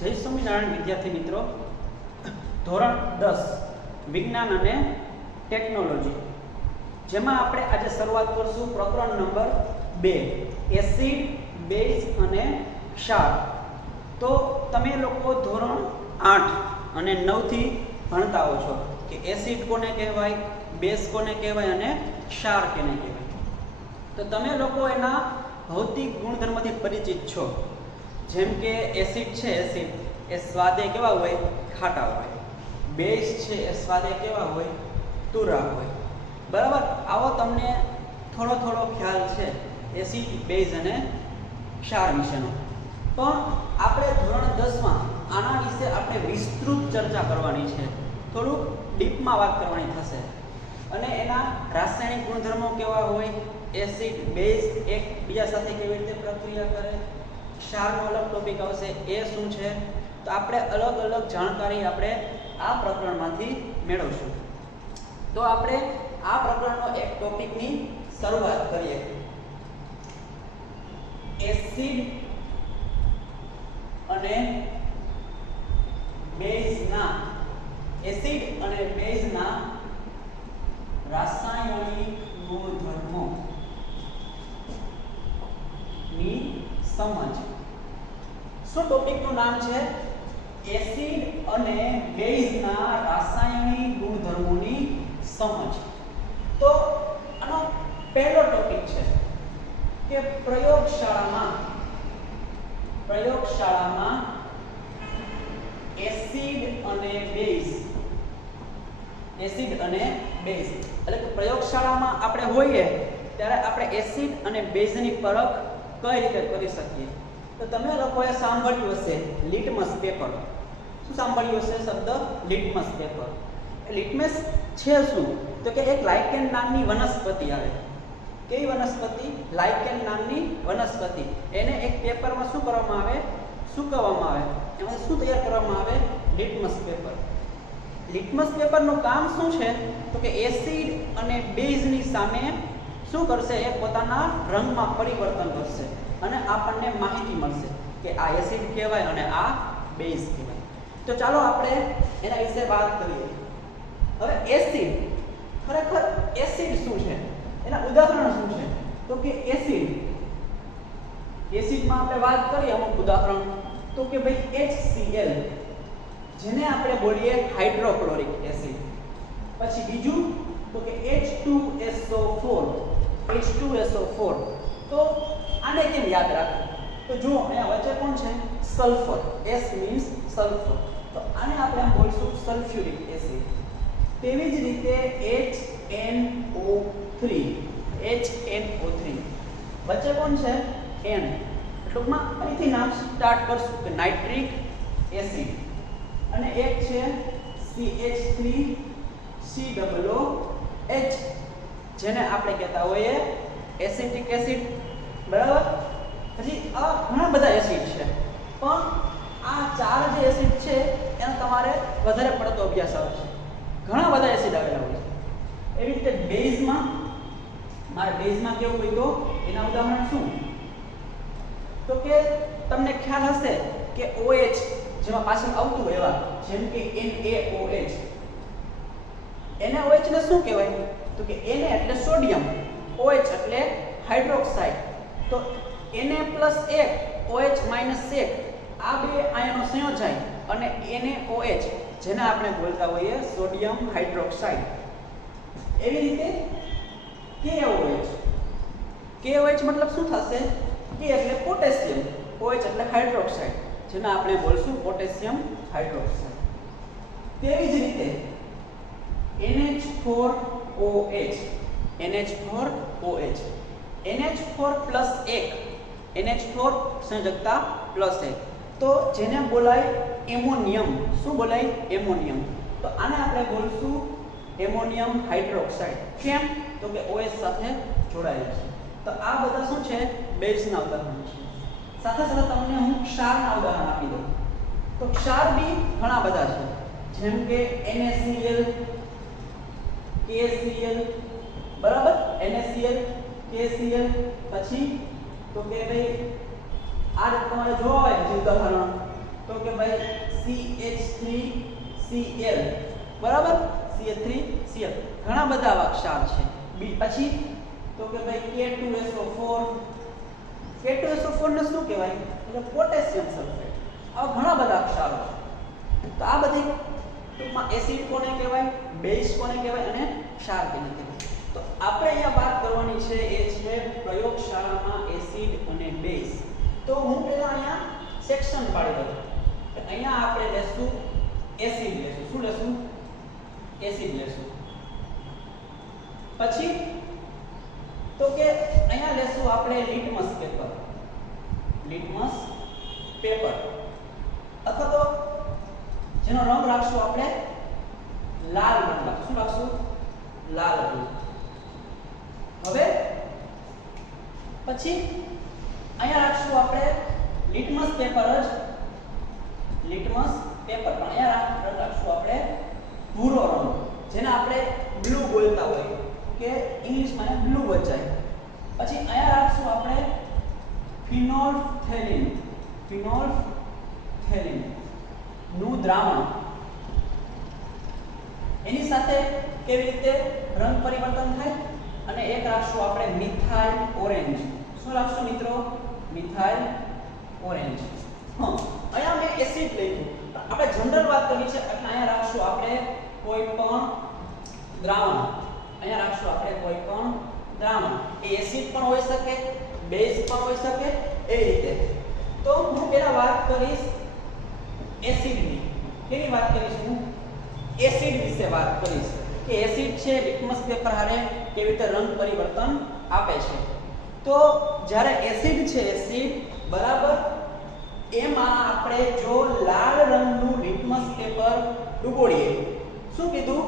જય સ્વામિનારાયણ વિદ્યાર્થી મિત્રો, ધોરણ 10 વિજ્ઞાન અને ટેકનોલોજી, જેમાં આપણે આજે શરૂઆત કરશું પ્રકરણ નંબર 2 એસિડ, બેઝ અને ક્ષાર. તો તમે લોકો ધોરણ 8 અને 9 થી ભણતા હો છો કે એસિડ કોને કહેવાય, બેઝ કોને કહેવાય અને ક્ષાર કોને કહેવાય. તો તમે લોકો એના ભૌતિક ગુણધર્મથી પરિચિત છો. જેમ કે એસિડ છે, એસિડ એ સ્વાદે કેવા હોય, ખાટા હોય. બેઝ છે એ સ્વાદે કેવા હોય, તુરા હોય. બરાબર, આવો તમને થોડો ખ્યાલ છે એસિડ, બેઝ અને ક્ષાર વિશેનો. પણ આપણે ધોરણ 10માં આના વિશે આપણે વિસ્તૃત ચર્ચા કરવાની છે, થોડુંક ડીપમાં વાત કરવાની થશે. અને એના રાસાયણિક ગુણધર્મો કેવા હોય, એસિડ, બેઝ એકબીજા સાથે કેવી રીતે પ્રક્રિયા કરે, ક્ષારનો અલગ ટોપિક આવશે, એ શું છે. તો આપણે અલગ જાણકારી આપણે આ પ્રકરણમાંથી મેળવશું. તો આપણે આ પ્રકરણનો એક ટોપિકની શરૂઆત કરીએ. એસિડ અને બેઝના રાસાયણિક ગુણધર્મો ની સમજ. શું ટોપિકનું નામ છે? એસિડ અને બેઝના રાસાયણિક ગુણધર્મોની સમજ. તો આનો પહેલો ટોપિક છે કે પ્રયોગશાળામાં એસિડ અને બેઝ એટલે કે પ્રયોગશાળામાં આપણે હોઈએ ત્યારે આપણે એસિડ અને બેઝની પરખ કઈ રીતે કરી શકીએ. તો તમે લોકોએ સાંભળ્યું હશે લિટમસ પેપર. શું સાંભળ્યું હશે શબ્દ લિટમસ પેપર? લિટમસ છે શું? તો કે એક લાઇકેન નામની વનસ્પતિ આવે. કેવી વનસ્પતિ? લાઇકેન નામની વનસ્પતિ. એને એક પેપરમાં શું કરવામાં આવે? સૂકવવામાં આવે. એમાં શું તૈયાર કરવામાં આવે? Litmus paper. લિટમસ પેપરનું કામ શું છે? તો કે એસિડ અને બેઝની સામે શું કરશે? એ પોતાના રંગમાં પરિવર્તન કરશે અને આપણને માહિતી મળશે કે આ એસિડ કહેવાય અને આ બેઝ કહેવાય. તો ચાલો આપણે એના વિશે વાત કરીએ. હવે એસિડ, ખરેખર એસિડ શું છે? એના ઉદાહરણ શું છે? તો કે એસિડમાં આપણે વાત કરીએ અમુક ઉદાહરણ, તો કે ભાઈ HCl, જેને આપણે બોલીએ હાઇડ્રોક્લોરિક એસિડ. પછી બીજું તો કે H2SO4. તો આને કેમ યાદ રાખવું? તો જુઓ અહીંયા વચ્ચે કોણ છે? સલ્ફર. S means sulphur. તો આને આપણે બોલશું સલ્ફ્યુરિક એસિડ. તેવી જ રીતે HNO3. વચ્ચે કોણ છે? N. ટૂંકમાં અહીંથી નામ સ્ટાર્ટ કરશું કે નાઇટ્રિક એસિડ. અને એક છે CH3COOH, જેને આપણે કહેતા હોઈએ એસિટિક એસિડ. બરાબર. પછી આ ઘણા બધા એસિડ છે, પણ આ ચાર જે એસિડ છે એનો તમારે વધારે પડતો અભ્યાસ આવે છે. ઘણા બધા એસિડ આવેલા હોય છે. એવી રીતે બેઝમાં કેવું હોય તો એના ઉદાહરણ શું? તો કે તમને ખ્યાલ હશે કે OH જેમાં પાછળ આવતું હોય એવા, જેમ કે NaOH. NaOH ને શું કહેવાય? તો કે Na એટલે સોડિયમ, OH એટલે હાઇડ્રોક્સાઇડ. તો Na+1 OH -1 આ બે આયનો સંયોજાય અને NaOH, જેને આપણે બોલતા હોઈએ સોડિયમ હાઇડ્રોક્સાઇડ. એવી રીતે KOH મતલબ શું થશે? K એટલે પોટેશિયમ, OH એટલે હાઇડ્રોક્સાઇડ, જેને આપણે બોલશું પોટેશિયમ હાઇડ્રોક્સાઇડ. તેવી જ રીતે NH4OH. NH4 સંયોજકતા +1, તો જેને બોલાય એમોનિયમ. શું બોલાય? એમોનિયમ. તો આને આપણે બોલશું એમોનિયમ હાઇડ્રોક્સાઇડ. કેમ? તો કે OH સાથે જોડાયેલ છે. તો આ બધા શું છે? બેઝના ઉદાહરણ છે. સાથે તમને હું ક્ષારના ઉદાહરણ આપી દઉં. તો ક્ષાર બી ઘણા બધા છે, જેમ કે NaCl, KCl. બરાબર, NaCl, KCl. પછી તો કે ભાઈ આ તમારે જોવા હોય ઉદાહરણ તો કે ભાઈ CH3Cl, બરાબર, CH3Cl. ઘણા બધા આવા ક્ષાર છે. પછી તો કે ભાઈ K2SO4. K2SO4 ને શું કહેવાય? એટલે પોટેશિયમ સલ્ફેટ. આવા ઘણા બધા ક્ષારો છે. તો આ બધી ટૂંકમાં એસિડ કોને કહેવાય, બેઝ કોને કહેવાય અને ક્ષાર કોને કહેવાય. તો આપણે અહીંયા વાત કરવાની છે એ છે પ્રયોગશાળામાં એસિડ અને બેઝ. તો હું પહેલા અહીંયા સેક્શન પાડી દઉં. અહીંયા આપણે લેશું એસિડ લેશું. શું લેશું? એસિડ લેશું. પછી તો કે અહીંયા લેશું આપણે લિટમસ પેપર. લિટમસ પેપર અથવા તો જેનો રંગ રાખશું આપણે લાલ રંગ રાખશું. શું રાખશું? લાલ રંગ. હવે પછી અહીંયા રાખશું આપણે લિટમસ પેપર જ. લિટમસ પેપર પણ અહીંયા રાખશું આપણે ભૂરો રંગ, જેને આપણે બ્લુ બોલતા હોય કે ઇંગ્લિશમાં બ્લુ વચાય. પછી અહીંયા રાખશું આપણે ફિનોલ્ફથેલિન. ફિનોલ્ફથેલિન નું દ્રાવણ. એની સાથે કેવી રીતે રંગ પરિવર્તન થાય? અને એક રાખશું આપણે મિથાઇલ ઓરેન્જ. શું રાખશું મિત્રો? Methyl orange. અહીંયા મેં એસિડ લખ્યું. આપણે જનરલ વાત કરવી છે એટલે અહીંયા રાખશું આપણે કોઈ પણ દ્રાવણ. અહીંયા રાખશું આપણે કોઈ પણ દ્રાવણ. એ એસિડ પણ હોઈ શકે, બેઝ પણ હોઈ શકે, એ રીતે. તો હું પહેલા વાત કરીશ એસિડની. કેની વાત કરીશ હું? એસિડ વિશે વાત કરીશ કે એસિડ છે લિટમસ પેપર હારે કેવી રીતે રંગ પરિવર્તન આપે છે. તો જ્યારે એસિડ છે, એસિડ બરાબર, એમાં આપણે જો લાલ રંગનું લિટમસ પેપર ડુબોળીએ. શું કીધું?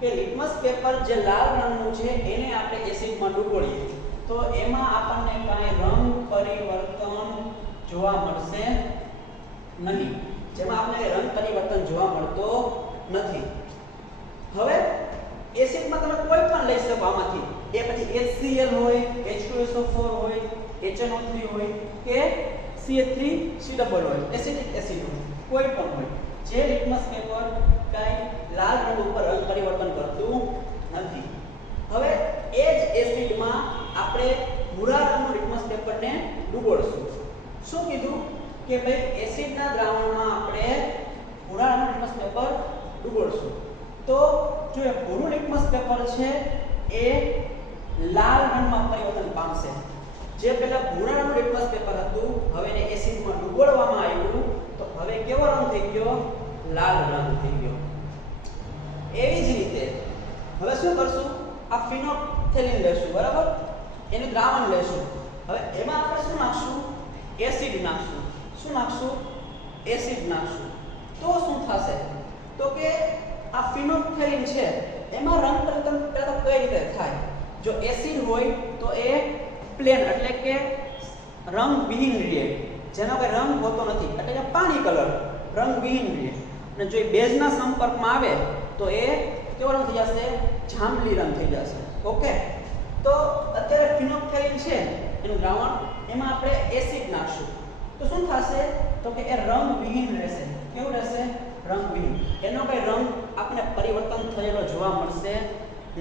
કે લિટમસ પેપર જે લાલ રંગનું છે એને આપણે એસિડમાં ડુબોળીએ તો એમાં આપણને કાંઈ રંગ પરિવર્તન જોવા મળશે નહીં. જેમાં આપણે રંગ પરિવર્તન જોવા મળતો નથી. હવે એસિડમાં તમે કોઈ પણ લઈ શકો આમાંથી. એ પછી HCl હોય, H2SO4 હોય, HNO3 હોય કે CH3C હોય, એસિડિક એસિડ હોય, કોઈ પણ હોય. જે લિટમસ પેપર કાંઈ લાલ રંગ ઉપર રંગ પરિવર્તન કરતું નથી. હવે એ જ એસિડમાં આપણે ભૂરા રંગનું લિટમસ પેપરને ડુબોળશું. શું કીધું? કે ભાઈ એસિડના દ્રાવણમાં આપણે ભૂરા રંગનું લિટમસ પેપર ડુબોળશું. તો જો એ ભૂરું લિટમસ પેપર છે એ લાલ રંગમાં પરિવર્તન પામશે. જે પહેલા ભૂરા રંગનું લિટમસ પેપર હતું, હવે એને એસિડમાં ડુબોળવામાં આવ્યું તો હવે કેવો રંગ થઈ ગયો? લાલ રંગ થઈ ગયો. એવી જ રીતે હવે શું કરશું? આ ફિનોલ્ફથેલિન લેશું, બરાબર, એનું દ્રાવણ લેશું. હવે એમાં આપણે શું નાખશું? એસિડ નાખશું. શું નાખશું? એસિડ નાખશું. તો શું થશે? તો કે આ ફિનોલ્ફથેલિન છે એમાં રંગ પરિવર્તન પહેલા કઈ રીતે થાય? જો એસિડ હોય તો એ પ્લેન એટલે કે રંગવિહીન રહે, જેનો કોઈ રંગ હોતો નથી, એટલે કે પાણી કલર, રંગવિહીન રહે. અને જો એ બેઝના સંપર્કમાં આવે તો એ કેવો રંગ થઈ જશે? જાંબલી રંગ થઈ જશે. ઓકે, તો અત્યારે ફિનોલ્ફથેલિન છે એનું દ્રાવણ, એમાં આપણે એસિડ નાખશું તો શું થશે? તો કે એ રંગવિહીન રહેશે. કેવું રહેશે? રંગવિહીન. એનો કોઈ રંગ આપણે પરિવર્તન થયેલો જોવા મળશે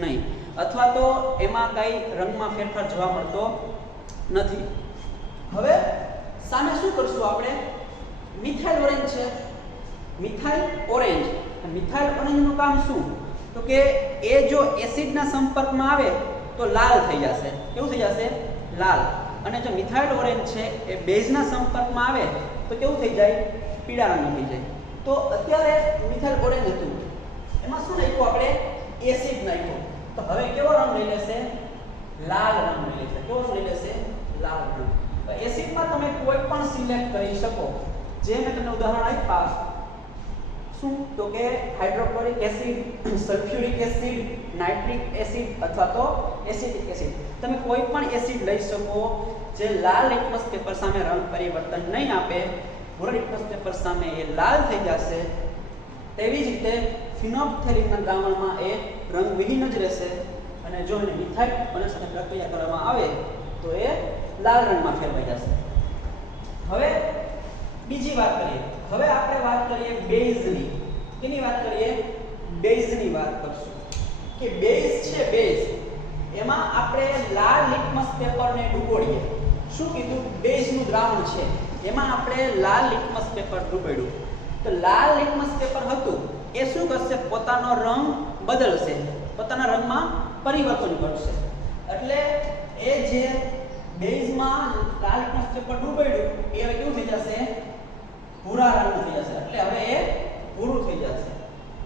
નહીં, અથવા તો એમાં કઈ રંગમાં ફેરફાર જોવા મળતો નથી. હવે સામે શું કરશું આપણે? મિથાઇલ ઓરેન્જ છે. Methyl orange. મિથાઇલ ઓરેન્જનું કામ શું? તો કે એ જો એસિડના સંપર્કમાં આવે તો લાલ થઈ જશે. કેવું થઈ જશે? લાલ. અને જો મિથાઇલ ઓરેન્જ છે એ બેઝના સંપર્કમાં આવે તો કેવું થઈ જાય? પીળા રંગનું થઈ જાય. તો અત્યારે મિથાઇલ ઓરેન્જ હતું, એમાં શું નાખ્યું આપણે? એસિડ નાખ્યું. તો હવે કેવો રંગ લઈ લેશે? લાલ રંગ લઈ લેશે. કેવો લઈ લેશે? લાલ રંગ. તો એસિડમાં તમે કોઈ પણ સિલેક્ટ કરી શકો. જે મેં તમને ઉદાહરણ આપ્યા, શું? તો કે hydrochloric acid, sulphuric acid, nitric acid અથવા તો એસિડિક એસિડ. તમે કોઈ પણ એસિડ લઈ શકો જે લાલ લિટમસ પેપર સામે રંગ પરિવર્તન નહીં આપે. ભૂરા લિટમસ પેપર સામે એ લાલ થઈ જશે. તેવી જ રીતે ફિનોલ્ફથેલિનના દ્રાવણમાં એ રંગવિહીન જ રહેશે. અને જો એને મિથાઇલ ઓરેન્જ સાથે પ્રક્રિયા કરવામાં આવે તો એ લાલ રંગમાં ફેરવાઈ જશે. હવે બીજી વાત કરીએ. હવે આપણે વાત કરીએ બેઝની. કેની વાત કરીએ? બેઝની વાત કરશું કે બેઝ છે બેઝ, એમાં આપણે લાલ લિટમસ પેપરને ડૂબોડીએ. શું કીધું? બેઝનું દ્રાવણ છે એમાં આપણે લાલ લિટમસ પેપર ડૂબાડ્યું. તો લાલ લિટમસ પેપર હતું એ શું કરશે? પોતાનો રંગ બદલશે, પોતાના રંગમાં પરિવર્તન કરશે. એટલે એ જે બેઝમાં લાલ લિટમસ પેપર ડૂબાડ્યું એ હવે કેવું થઈ જશે? ભૂરા રંગનું થઈ જશે. એટલે હવે એ ભૂરું થઈ જશે.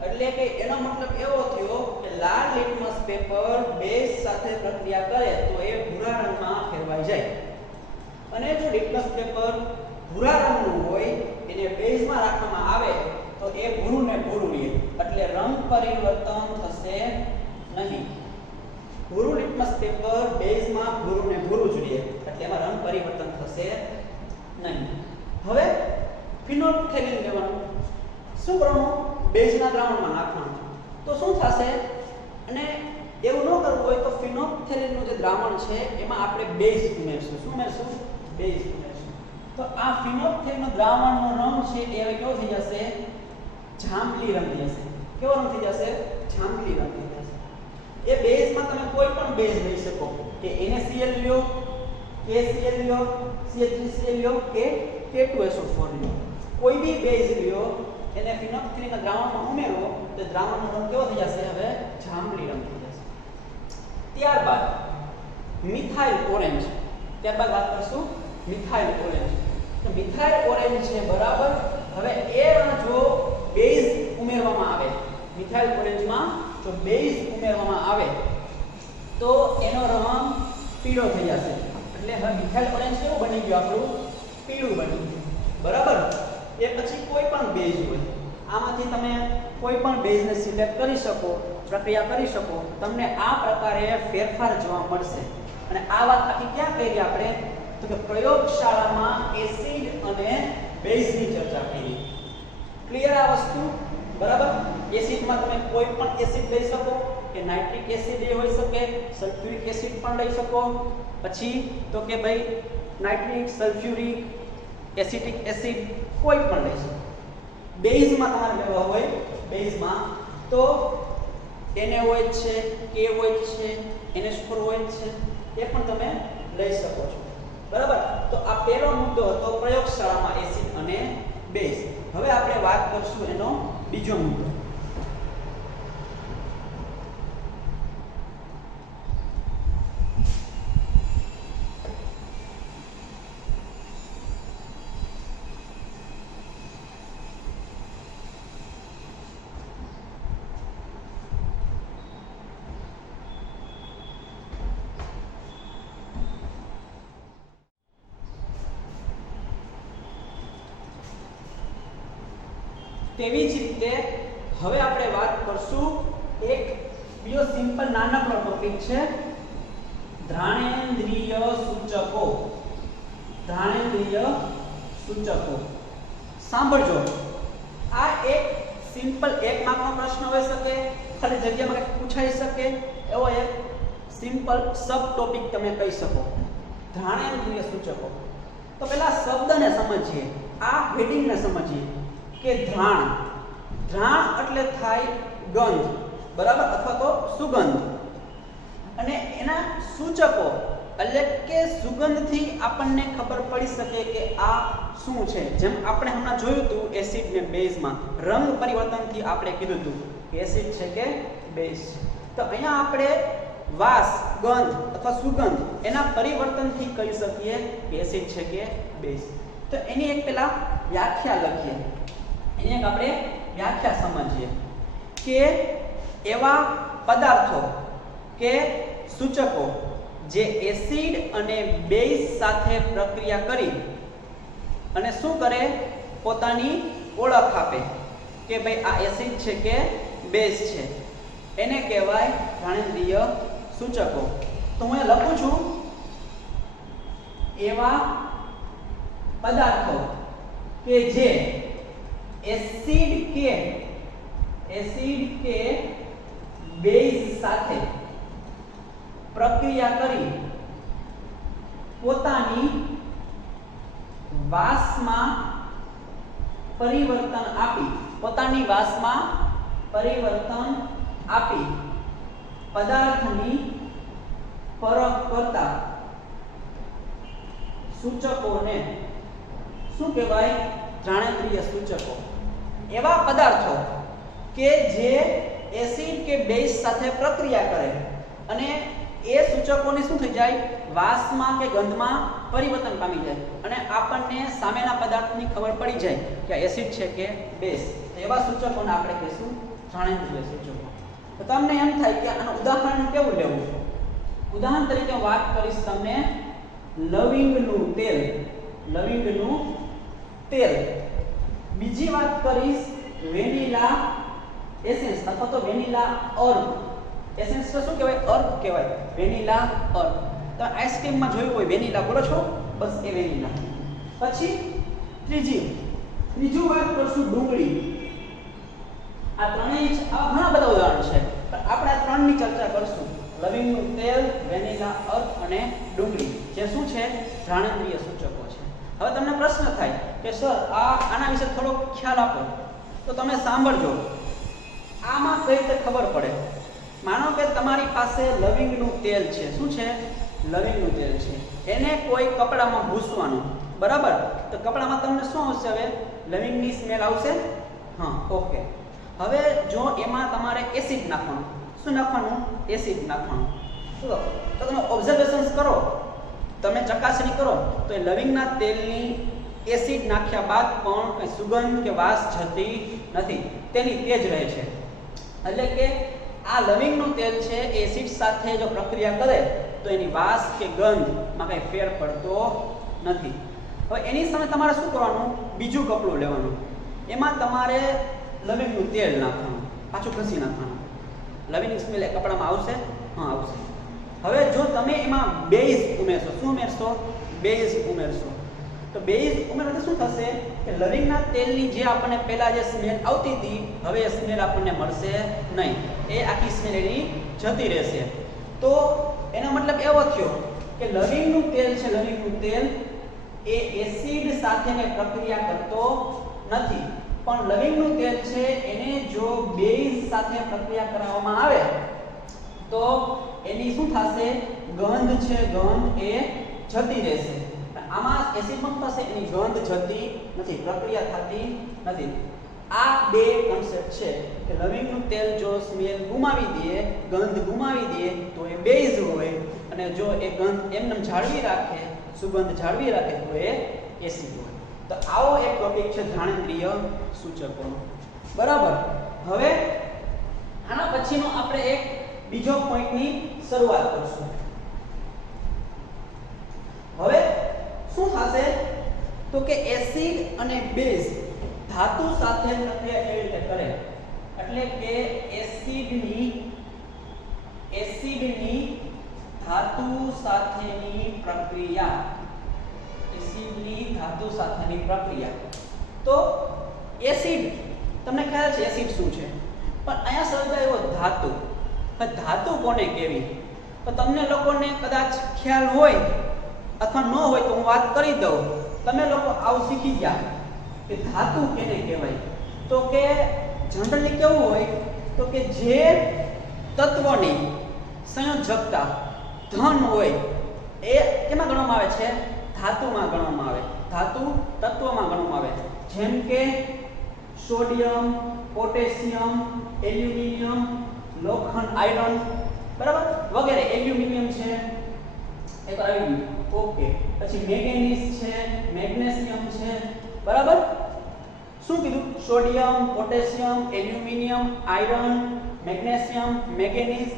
એટલે કે એનો મતલબ એવો થયો કે લાલ લિટમસ પેપર બેઝ સાથે પ્રક્રિયા કરે તો એ ભૂરા રંગમાં ફેરવાઈ જાય. અને જો લિટમસ પેપર ભૂરા રંગનું હોય એને બેઝમાં રાખવામાં આવે તો એ ભૂરું ને ભૂરું રહે. એટલે રંગ પરિવર્તન થશે નહીં. ભૂરું લિટમસ પેપર બેઝમાં ભૂરું ને ભૂરું જ રહે. એટલે એમાં રંગ પરિવર્તન થશે નહીં. હવે ફિનોલ્ફથેલિન લેવાનું. શું કરવાનું? બેઝના દ્રાવણમાં નાખવાનું. તો શું થશે? અને એવું ન કરવું હોય તો ફિનોલ્ફથેલિનનું જે દ્રાવણ છે એમાં આપણે બેઝ ઉમેરશું. શું ઉમેરશું? બેઝ ઉમેરશું. તો આ ફિનોલ્ફથેલિનનું દ્રાવણનો રંગ છે એ હવે કેવો થઈ જશે? જાંબલી રંગ થઈ જશે. કેવો રંગ થઈ જશે? જાંબલી રંગ થઈ જશે. એ બેઝમાં તમે કોઈ પણ બેઝ લઈ શકો કે NaCl લ્યો, KCl લ્યો, CH3Cl લ્યો કે K2SO4 લ્યો. કોઈ બી બેઝ લ્યો એને ફિનોલ્ફથેલિનના દ્રાવણમાં ઉમેરો તો દ્રાવણનો રંગ કેવો થઈ જશે? હવે જાંબલી રંગ થઈ જશે. ત્યારબાદ મિથાઇલ ઓરેન્જ. ત્યારબાદ વાત કરશું મિથાઇલ ઓરેન્જ. તો મિથાઇલ ઓરેન્જ છે બરાબર. હવે એમાં જો બેઝ ઉમેરવામાં આવે, મિથાઇલ ઓરેન્જમાં જો બેઝ ઉમેરવામાં આવે તો એનો રંગ પીળો થઈ જશે. એટલે હવે મિથાઇલ ઓરેન્જ કેવું બની ગયું? આપણું પીળું બની ગયું. બરાબર. એ પછી કોઈ પણ બેઝ હોય, આમાંથી તમે કોઈ પણ બેઝને સિલેક્ટ કરી શકો, પ્રક્રિયા કરી શકો, તમને આ પ્રકારે ફેરફાર જોવા મળશે. અને આ વાત આખી ક્યાં કરી આપણે? તો કે પ્રયોગશાળામાં એસિડ અને બેઝની ચર્ચા કરી. ક્લિયર આ વસ્તુ? બરાબર. એસિડમાં તમે કોઈ પણ એસિડ લઈ શકો કે નાઇટ્રિક એસિડ એ હોઈ શકે, સલ્ફ્યુરિક એસિડ પણ લઈ શકો. પછી તો કે ભાઈ નાઇટ્રિક, સલ્ફ્યુરિક, એસિટિક એસિડ કોઈ પણ લઈ શકો. બેઝમાં તમારે લેવા હોય, બેઝમાં તો NaOH છે, KOH છે, NH4OH છે, એ પણ તમે લઈ શકો છો. બરાબર. તો આ પહેલો મુદ્દો હતો પ્રયોગશાળામાં એસિડ અને બેઝ. હવે આપણે વાત કરશું એનો બીજો મુદ્દો. તેવી જ રીતે હવે આપણે વાત કરશું એક બીજો સિમ્પલ નાનકડો ટોપિક છે ઘ્રાણેન્દ્રિય સૂચકો. ઘ્રાણેન્દ્રિય સૂચકો સાંભળજો. આ એક સિમ્પલ એક માર્કનો પ્રશ્ન હોઈ શકે, ખાલી જગ્યામાં કંઈક પૂછાઈ શકે એવો એક સિમ્પલ સબ ટોપિક તમે કહી શકો. ઘ્રાણેન્દ્રિય સૂચકો. તો પહેલા શબ્દને સમજીએ, આ હેડિંગને સમજીએ કે ઘ્રાણ. ઘ્રાણ એટલે થાય ગંધ, બરાબર, અથવા તો સુગંધ. અને એના સૂચકો એટલે કે સુગંધથી આપણને ખબર પડી શકે કે આ શું છે. જેમ આપણે હમણાં જોયું હતું એસિડ ને બેઝમાં રંગ પરિવર્તનથી આપણે કીધું હતું કે એસિડ છે કે બેઝ છે. તો અહીંયા આપણે વાસ, ગંધ અથવા સુગંધ એના પરિવર્તનથી કહી શકીએ કે એસિડ છે કે બેઝ. તો એની એક પેલા વ્યાખ્યા લખીએ. એની એક આપણે વ્યાખ્યા સમજીએ કે એવા પદાર્થો કે સૂચકો જે એસિડ અને બેઝ સાથે પ્રક્રિયા કરી અને શું કરે, પોતાની ઓળખ આપે કે ભાઈ આ એસિડ છે કે બેઝ છે, એને કહેવાય ઘ્રાણેન્દ્રિય સૂચકો. તો હું અહીં લખું છું એવા પદાર્થો કે જે એસિડ કે બેઝ સાથે પ્રક્રિયા કરી પોતાની વાસમાં પરિવર્તન આપી પોતાની વાસમાં પરિવર્તન આપી પદાર્થની પરખ કરતા સૂચકોને શું કહેવાય? જાણેન્દ્રિય સૂચકો. એવા પદાર્થો કે જે એસિડ કે બેઝ સાથે પ્રક્રિયા કરે અને એ સૂચકોની શું થઈ જાય? વાસમાં કે ગંધમાં પરિવર્તન પામી જાય અને આપણને સામેના પદાર્થની ખબર પડી જાય કે એસિડ છે કે બેઝ. એવા સૂચકોને આપણે કહીશું જાણેન્દ્રિય સૂચકો. તો તમને એમ થાય કે આનું ઉદાહરણ કેવું લેવું? ઉદાહરણ તરીકે વાત કરીશ તમને લવિંગનું તેલ. લવિંગનું તેલ. બીજી વાત કરીશ વેનીલા એસેન્સ અથવા તો વેનીલા અર્ક. એસેન્સ તો શું કહેવાય? અર્ક કહેવાય. વેનીલા અર્ક. તો આઈસ્ક્રીમમાં જોયું હોય વેનીલા, બોલો છો? બસ એ વેનીલા. પછી ત્રીજું વાત કરશું ડુંગળી. આ ત્રણેય આવા ઘણા બધા ઉદાહરણ છે, પણ આપણે આ ત્રણની ચર્ચા કરશું. લવિંગનું તેલ, વેનીલા અર્ક અને ડુંગળી, જે શું છે? જાણેન્દ્રિય સૂચકો છે. હવે તમને પ્રશ્ન થાય કે સર આના વિશે થોડો ખ્યાલ આપો. તો તમે સાંભળજો. આમાં કઈ રીતે ખબર પડે? માનો કે તમારી પાસે લવિંગનું તેલ છે. શું છે? લવિંગનું તેલ છે. એને કોઈ કપડામાં ભૂસવાનું, બરાબર? તો કપડામાં તમને શું આવશે? હવે લવિંગની સ્મેલ આવશે. હા, ઓકે. હવે જો એમાં તમારે એસિડ નાખવાનું. શું નાખવાનું? એસિડ નાખવાનું. તો તમે ઓબ્ઝર્વેશન્સ કરો, તમે ચકાસણી કરો તો એ લવિંગના તેલની એસિડ નાખ્યા બાદ પણ કંઈ સુગંધ કે વાસ જતી નથી, તેની તે જ રહે છે. એટલે કે આ લવિંગનું તેલ છે એસિડ સાથે જો પ્રક્રિયા કરે તો એની વાસ કે ગંધમાં કંઈ ફેર પડતો નથી. હવે એની સામે તમારે શું કરવાનું? બીજું કપડું લેવાનું, એમાં તમારે લવિંગનું તેલ નાખવાનું, પાછું ઘસી નાખવાનું. લવિંગની સ્મેલ એ કપડામાં આવશે? હા, આવશે. હવે જો તમે એમાં બેઝ ઉમેરશો, શું ઉમેરશો? બેઝ ઉમેરશો. તો બેઝ ઉમેરવાથી શું થશે કે લવિંગના તેલની જે આપણને પહેલા જે સ્મેલ આવતી હતી, હવે એ સ્મેલ આપણને મળશે નહીં. એ આખી સ્મેલ એની જતી રહેશે. તો એનો મતલબ એવો થયો કે લવિંગનું તેલ છે, લવિંગનું તેલ એ એસિડ સાથે કંઈ પ્રક્રિયા કરતો નથી, પણ લવિંગનું તેલ છે એને જો બેઝ સાથે પ્રક્રિયા કરવામાં આવે તો એની શું થશે? ગંધ છે, ગંધ એ જતી રહેશે. આમાં એસિડ પણ થશે, એની ગંધ જતી નથી, પ્રક્રિયા થતી નથી. આ બે કન્સેપ્ટ છે કે લવિંગનું તેલ જો સ્મેલ ગુમાવી દે, ગંધ ગુમાવી દે તો એ બેઝ હોય, અને જો એ ગંધ એમને જાળવી રાખે, સુગંધ જાળવી રાખે તો એ એસિડ હોય. તો આવો એક ટોપિક છે જાણેન્દ્રિય સૂચકોનો. બરાબર. હવે આના પછીનો આપણે એક બીજો પોઈન્ટની શરૂઆત કરશું. હવે શું થશે તો કે એસિડ અને બેઝ ધાતુ સાથે પ્રક્રિયા કેવી રીતે કરે? એટલે કે એસિડની ધાતુ સાથેની પ્રક્રિયા. એસિડની ધાતુ સાથેની પ્રક્રિયા. તો એસિડ, તમને ખ્યાલ છે એસિડ શું છે, પણ અહીંયા સર્જાયો ધાતુ. ધાતુ કોને કહેવી? તો તમને લોકોને કદાચ ખ્યાલ હોય અથવા ન હોય તો હું વાત કરી દઉં. તમે લોકો આવું શીખી ગયા કે ધાતુ કેને કહેવાય? તો કે જનરલી કેવું હોય તો કે જે તત્વની સંયોજકતા ધન હોય એ કેમાં ગણવામાં આવે છે? ધાતુમાં ગણવામાં આવે, ધાતુ તત્વમાં ગણવામાં આવે. જેમ કે સોડિયમ, પોટેશિયમ, એલ્યુમિનિયમ, લોખંડ, આયરન, બરાબર, વગેરે. એલ્યુમિનિયમ છે એ તો આવી ગયું, ઓકે. પછી મેંગેનીઝ છે, મેગ્નેશિયમ છે, બરાબર. શું કીધું? Sodium, potassium, aluminium, iron, magnesium, manganese.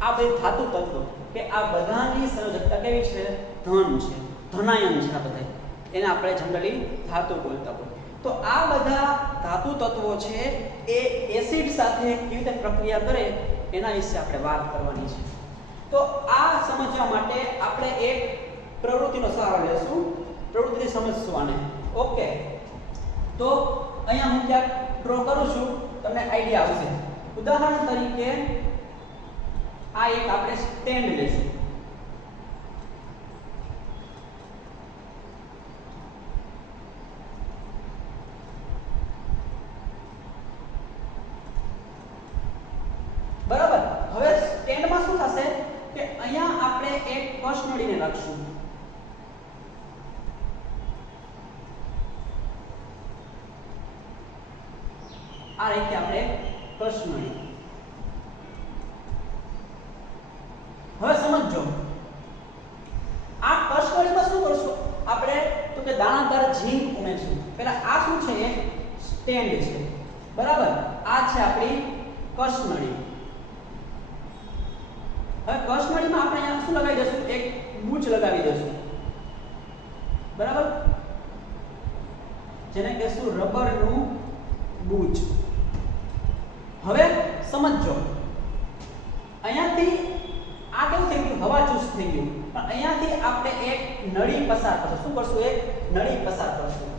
આ બધી ધાતુ તત્વો કે આ બધાની સંયોજકતા કેવી છે? ધન છે, ધનાયન છે. આ બધા એને આપણે જનરલી ધાતુ બોલતા હોય. તો આ બધા ધાતુ તત્વો છે એ એસિડ સાથે કેવી રીતે પ્રક્રિયા કરે એના વિશે આપણે વાત કરવાની છે. તો આ સમજવા માટે આપણે એક પ્રવૃત્તિનો સહારો લેશું. પ્રવૃત્તિ સમજશું આને, ઓકે. તો અહીંયા હું ક્યાંક ડ્રો કરું છું, તમને આઈડિયા આવશે. ઉદાહરણ તરીકે આ એક આપણે સ્ટેન્ડ લેશું. રાખશું. આ રીતે આપણે કષ્ણણી. હવે સમજો આ કષ્ણણીમાં શું કરશું આપણે? તો કે દાણાદાર ઝીંક ઉમેરશું. પહેલા આ શું છે? એક સ્ટેન્ડ છે, બરાબર. આ છે આપણી કષ્ણણી. હવે કષ્ણણીમાં આપણે અહીંયા શું લગાવી દઈશું? એક બૂચ લગાવી દઈશું, બરાબર, જેને કહેશું રબરનું બૂચ. હવે સમજો અહીંયાથી આ કેવું થઈ ગયું? હવા ચૂસ થઈ ગયું. પણ અહીંયાથી આપણે એક નળી પસાર કરશું. શું કરશું? એક નળી પસાર કરશું.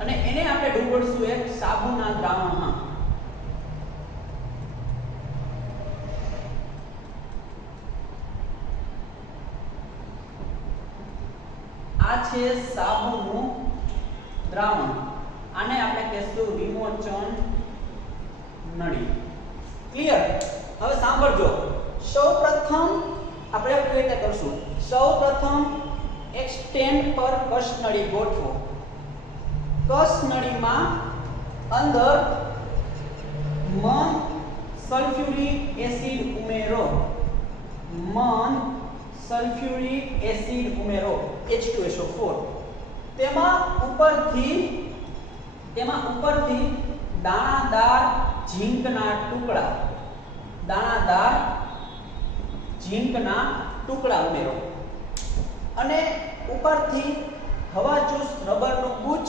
અને એને આપણે ડૂબોળશું એક સાબુના દ્રાવણમાં. આ છે સાબુનું દ્રાવણ. આને આપણે કહેશું વિમોચન નળી. ક્લિયર? હવે સાંભળજો. સૌપ્રથમ આપણે કેવી રીતે કરશું? સૌપ્રથમ એક સ્ટેન્ડ પર કષ્ણળી ગોઠવો. કષ્ણળીમાં અંદર મન સલ્ફ્યુરિક એસિડ ઉમેરો. મન સલ્ફ્યુરિક એસિડ ઉમેરો, H2SO4. તેમાં ઉપરથી દાણાદાર ઝીંકના ટુકડા, દાણાદાર ઝીંકના ટુકડા ઉમેરો. અને ઉપરથી હવાચૂસ રબરનું બૂચ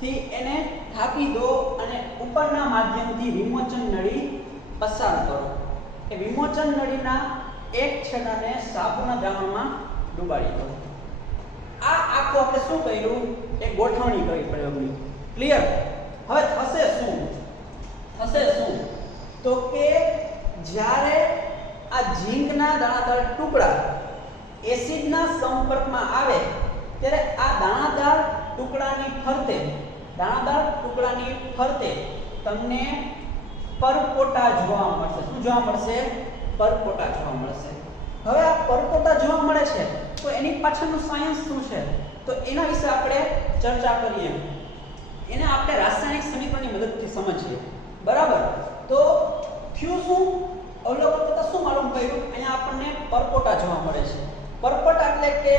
થી એને ઢાંકી દો અને ઉપરના માધ્યમથી વિમોચન નળી પસાર કરો. એ વિમોચન નળીના એક છેડાને સાબુના દ્રાવણમાં ડુબાડી દો. આ આખું આપણે શું કર્યું? એક ગોઠવણી કરી પ્રયોગની. ક્લિયર? હવે થશે શું? તો કે જ્યારે આ ઝીંકના દાણાદાર ટુકડા એસિડના સંપર્કમાં આવે ત્યારે આ દાણાદાર ટુકડાની ફરતે તમને પરપોટા જોવા મળશે. શું જોવા મળશે? પરપોટા જોવા મળશે. હવે આ પરપોટા જોવા મળે છે તો એની પાછળનું સાયન્સ શું છે? તો એના વિશે આપણે ચર્ચા કરીએ. એને આપણે રાસાયણિક સમીકરણની મદદથી સમજીએ, બરાબર. તો થયું શું? અવલોકન કરતા શું માલુમ પડ્યું? અહીંયા આપણને પરપોટા જોવા મળે છે. પરપોટા એટલે કે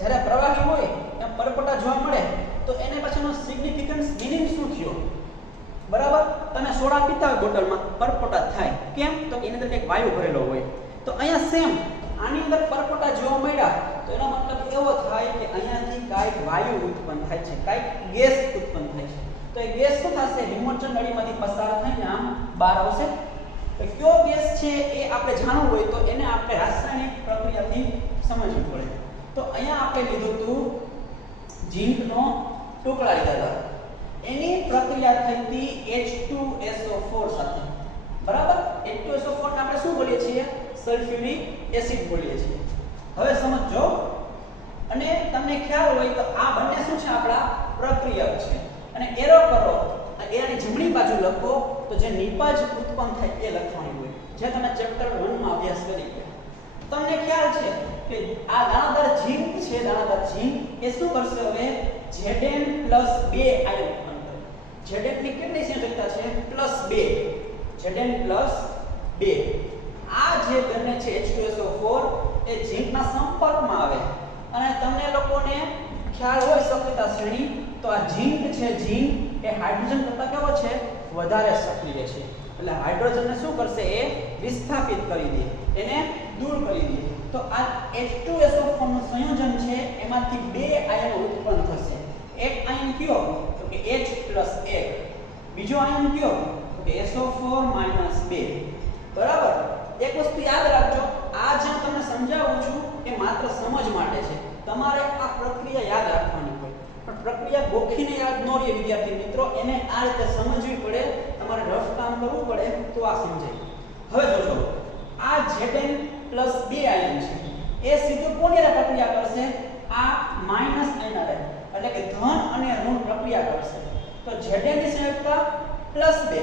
જ્યારે પ્રવાહી હોય ત્યાં પરપોટા જોવા મળે તો એને પાછળનો સિગ્નિફિકન્સ મીનિંગ શું થયો? બરાબર. તમે સોડા પીતા હોય બોટલમાં, પરપોટા થાય. કેમ? તો એની અંદર કંઈક વાયુ ભરેલો હોય. તો અહીંયા સેમ આની અંદર પરપોટા જોવા મળ્યા તો એનો મતલબ એવો થાય કે અહીંયાથી કાંઈક વાયુ ઉત્પન્ન થાય છે, કાંઈક ગેસ ઉત્પન્ન થાય છે. તો એ ગેસ શું થશે? વિમોચન નળીમાંથી પસાર થઈને આમ બહાર આવશે. તો કયો ગેસ છે એ આપણે જાણવું હોય તો એને આપણે રાસાયણિક પ્રક્રિયાથી સમજવું પડે. તો અહીંયા આપણે લીધું હતું ઝીંકનો ટુકડા લીધા હતા. એની પ્રક્રિયા થઈ હતી H2SO4 સાથે, બરાબર. H2SO4 ને આપણે શું બોલીએ છીએ? સલ્ફ્યુરિક એસિડ બોલીએ છીએ. હવે સમજો અને તમને ખ્યાલ હોય તો આ બંને શું છે? આપણા પ્રક્રિયક છે. અને એરો કરો, એની જમણી બાજુ લખો તો જે નિપજ ઉત્પન્ન થાય એ લખવાની હોય, જે તમે ચેપ્ટર 1 માં અભ્યાસ કરી ગયા. તમને ખ્યાલ છે કે આ દાણાદાર ઝીંક છે, દાણાદાર ઝીંક એ શું કરશે? હવે Zn+2 આયન ઉત્પન્ન કરે. Zn ની કેટલી સંયોજકતા છે? +2. Zn+2. આ જે બંને છે H2SO4 એ ઝીંકના સંપર્કમાં આવે અને તમને લોકોને ખ્યાલ હોય સક્રિયતા શ્રેણી તો આ ઝીંક છે, ઝીંક એ હાઇડ્રોજન કરતા કેવો છે? વધારે સક્રિય છે. એટલે હાઇડ્રોજનને શું કરશે? એ વિસ્થાપિત કરી દે, એને દૂર કરી દે. તો આ H2SO4 નું સંયોજન છે એમાંથી બે આયનો ઉત્પન્ન થશે. એક આયન કયો? તો કે H+1. બીજો આયન કયો? તો કે SO4-2. બરાબર. એક વસ્તુ યાદ રાખજો, આ જે તમને સમજાવું છું એ માત્ર સમજ માટે છે. તમારે આ પ્રક્રિયા યાદ રાખવાની હોય, પણ પ્રક્રિયા ગોખીને યાદ ન રહે વિદ્યાર્થી મિત્રો. એને આ રીતે સમજવી પડે, તમારે રફ કામ કરવું પડે તો આ સમજાય. હવે જોજો, આ Zn+2 આયન છે એ સીધું કોની હારે પ્રક્રિયા કરશે? આ માઈનસ આયન હારે, એટલે કે ધન અને ઋણ પ્રક્રિયા કરશે. તો Zn ની સંયુક્તતા +2,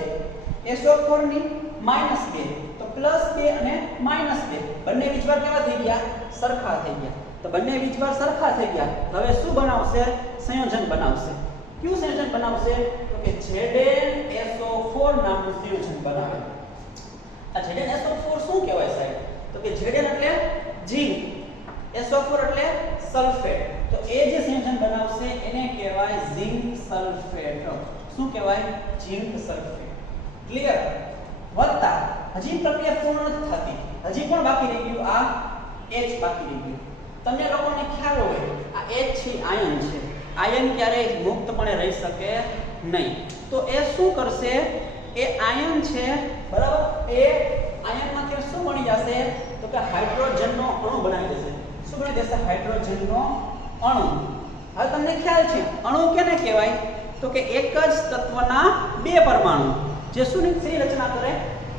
SO4 ની -2, તો +2 અને -2 બંને વીજભાર કેવા થઈ ગયા? સરખા થઈ ગયા. તો બંને વીજભાર સરખા થઈ ગયા. હવે શું બનાવશે? સંયોજન બનાવશે. કયું સંયોજન બનાવશે? તો કે ZnSO4 નામનું સંયોજન બનાવે. આ ZnSO4 શું કહેવાય સાહેબ? તો કે Zn એટલે ઝીંક, SO4 એટલે સલ્ફેટ. તો એ જે સંયોજન બનાવશે એને કહેવાય ઝિંક સલ્ફેટ. શું કહેવાય? Zinc sulphate. ક્લિયર? વત્તા હજી પ્રક્રિયા પૂર્ણ નથી થતી. હજી પણ બાકી રહી ગયું આ H બાકી રહી ગયું. તમને લોકોને ખ્યાલ હોય આ H છે આયન છે. આયન ક્યારેય મુક્તપણે રહી શકે નહીં. તો એ શું કરશે? એ આયન છે બરાબર, એ આયનમાંથી શું બની જશે? તો કે હાઇડ્રોજનનો અણુ બનાવી દેશે. શું બની દેશે? હાઇડ્રોજનનો અણુ. હવે તમને ખ્યાલ છે અણુ કેને કહેવાય? તો કે એક જ તત્વના બે પરમાણુ જે શેની રચના કરે?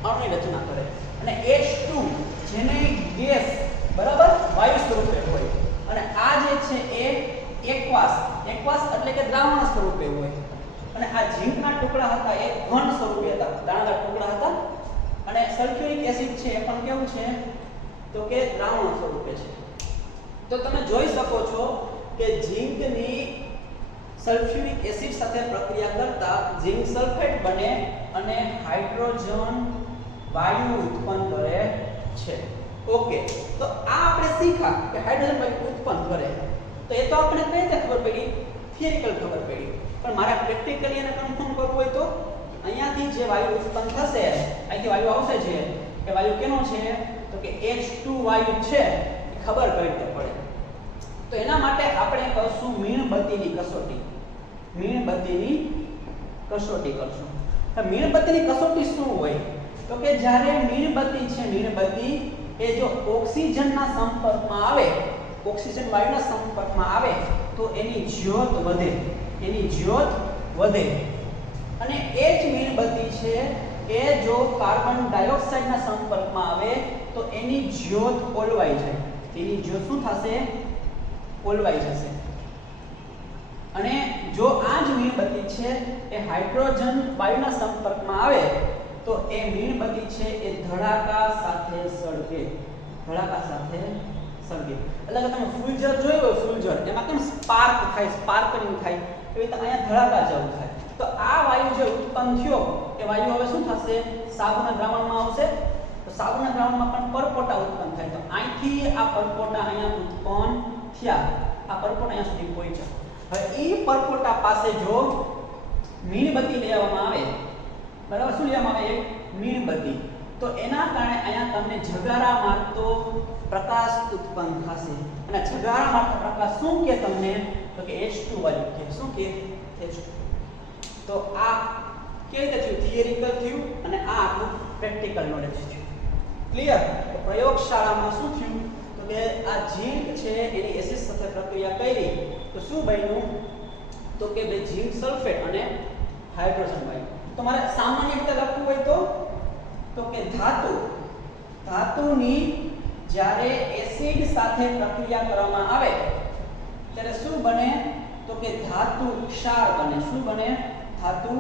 અણુની રચના કરે. અને H2 જેને ગેસ બરાબર વાયુ સ્વરૂપે હોય, અને આ જે છે એ એકવાસ એટલે કે દ્રાવણ સ્વરૂપે હોય. અને આ ઝીંકના ટુકડા હતા એ ઘન સ્વરૂપે હતા, દાણાદાર ટુકડા હતા. અને સલ્ફ્યુરિક એસિડ છે એ પણ કેવું છે? તો કે દ્રાવણ સ્વરૂપે છે. તો તમે જોઈ શકો છો કે ઝીંકની સલ્ફ્યુરિક એસિડ સાથે પ્રક્રિયા કરતા ઝિંક સલ્ફેટ બને અને હાઇડ્રોજન વાયુ ઉત્પન્ન કરે છે. ઓકે, તો આ આપણે શીખ્યા કે હાઇડ્રોજન વાયુ ઉત્પન્ન કરે. તો એ તો આપણે કઈ રીતે ખબર પડી? થિયરિકલ ખબર પડી. પણ મારા પ્રેક્ટિકલી એને કન્ફર્મ કરવું હોય તો અહીંયાથી જે વાયુ ઉત્પન્ન થશે, અહીંથી વાયુ આવશે છે, એ વાયુ કેનો છે? તો કે H2 વાયુ છે. એ ખબર કઈ રીતે પડે? તો એના માટે આપણે કરશું મીણબત્તીની કસોટી. મીણબત્તીની કસોટી કરશું. તો મીણબત્તીની કસોટી શું હોય? તો કે જ્યારે મીણબત્તી છે, મીણબત્તી એ જો ઓક્સિજનના સંપર્કમાં આવે, ઓક્સિજન વાયુના સંપર્કમાં આવે તો એની જ્યોત વધે. એની જ્યોત વધે. અને એ જ મીણબત્તી છે એ જો કાર્બન ડાયોક્સાઇડના સંપર્કમાં આવે તો એની જ્યોત ઓલવાઈ જાય. એની જ્યોત શું થશે? ઓલવાઈ જશે. અને જો આ જ મીણબત્તી છે એ હાઇડ્રોજન વાયુના સંપર્કમાં આવે તો એ મીણબત્તી છે એ ધડાકા સાથે સળગે. ધડાકા સાથે સળગે. એટલે કે તમે ફૂલઝર જોયું હોય, ફૂલઝર એમાં કેમ સ્પાર્ક થાય, સ્પાર્કલિંગ થાય, એવી રીતે અહીંયા ધડાકા જેવું થાય. તો આ વાયુ જે ઉત્પન્ન થયો એ વાયુ હવે શું થશે? સાબુના દ્રાવણમાં આવશે. તો સાબુના દ્રાવણમાં પણ પરપોટા ઉત્પન્ન થાય. તો અહીંથી આ પરપોટા અહીંયા ઉત્પન્ન થયા. આ પરપોટા અહીંયા સુધી પહોંચ્યા. હવે એ પરપોટા પાસે જો મીણબત્તી લઈ આવવામાં આવે, બરાબર, શું લેવામાં આવે? મીણબત્તી. તો એના કારણે અહીંયા તમને જગારા મારતો પ્રકાશ ઉત્પન્ન થશે. અને જગારા મારતો પ્રકાશ શું કે તમને? તો કે H2 વાયુ કે. શું કે? H2. તો આ કેવી રીતે થયું? થિયરિકલ થયું અને આ આપણું પ્રેક્ટિકલ નોલેજ થયું. ક્લિયર? તો પ્રયોગશાળામાં શું થયું? તો કે આ ઝીંક છે એની એસિડ સાથે પ્રક્રિયા કરી તો શું બન્યું? તો કે બે ઝીંક સલ્ફેટ અને હાઇડ્રોજન વાયુ. તો મારે સામાન્ય રીતે લખવું હોય તો કે ધાતુની જ્યારે એસિડ સાથે પ્રક્રિયા કરવામાં આવે ત્યારે શું બને? તો કે ધાતુ ક્ષાર બને. શું બને? ધાતુ